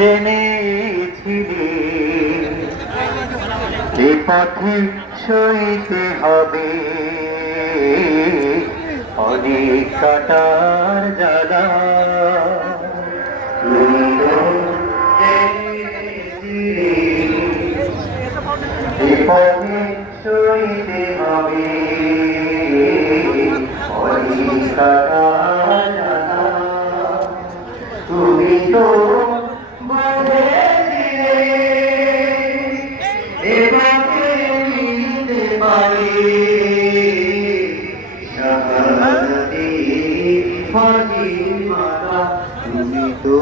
জেনেছিলে এ পথে সইতে হবে অনেক কাটার জ্বালা। তুমি তো জেনেছিলে এ পথে সইতে হবে অনেক কাটার জ্বালা। তুমি তো বুঝেছিলে এভাবে মিলতে পারে শাহাদাতে ফাতিমাটা। তুমি তো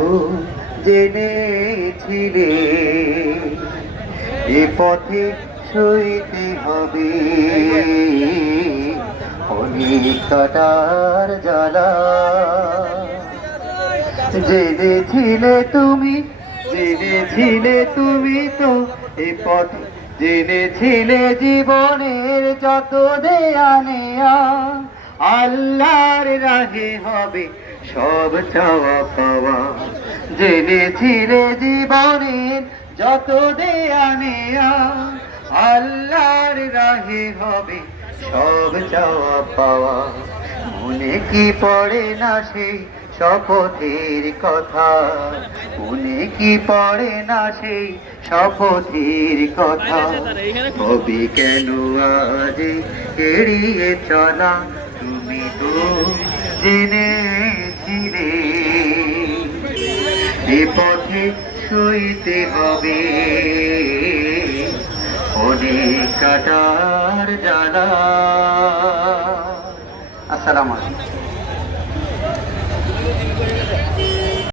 জেনেছিলে এ পথে সইতে হবে অনেক কাটার জ্বালা। জেনেছিলে তুমি তো এ পথ, জেনেছিলে জীবনের যত দেয়া নেয়া আল্লাহর রাহে হবে সব চাওয়া পাওয়া। জেনেছিলে জীবনের যত দেয়া নেয়া আল্লাহর রাহে হবে সব চাওয়া পাওয়া। মনে কি পড়ে না সেই শপথের কথা, মনে কি পড়ে না সেই শপথের কথা। হবে কেন আজ এড়িয়ে চলা, তুমি তো জেনেছিলে এ পথে সইতে হবে অনেক কাটার জ্বালা। আসসালামু আলাইকুম।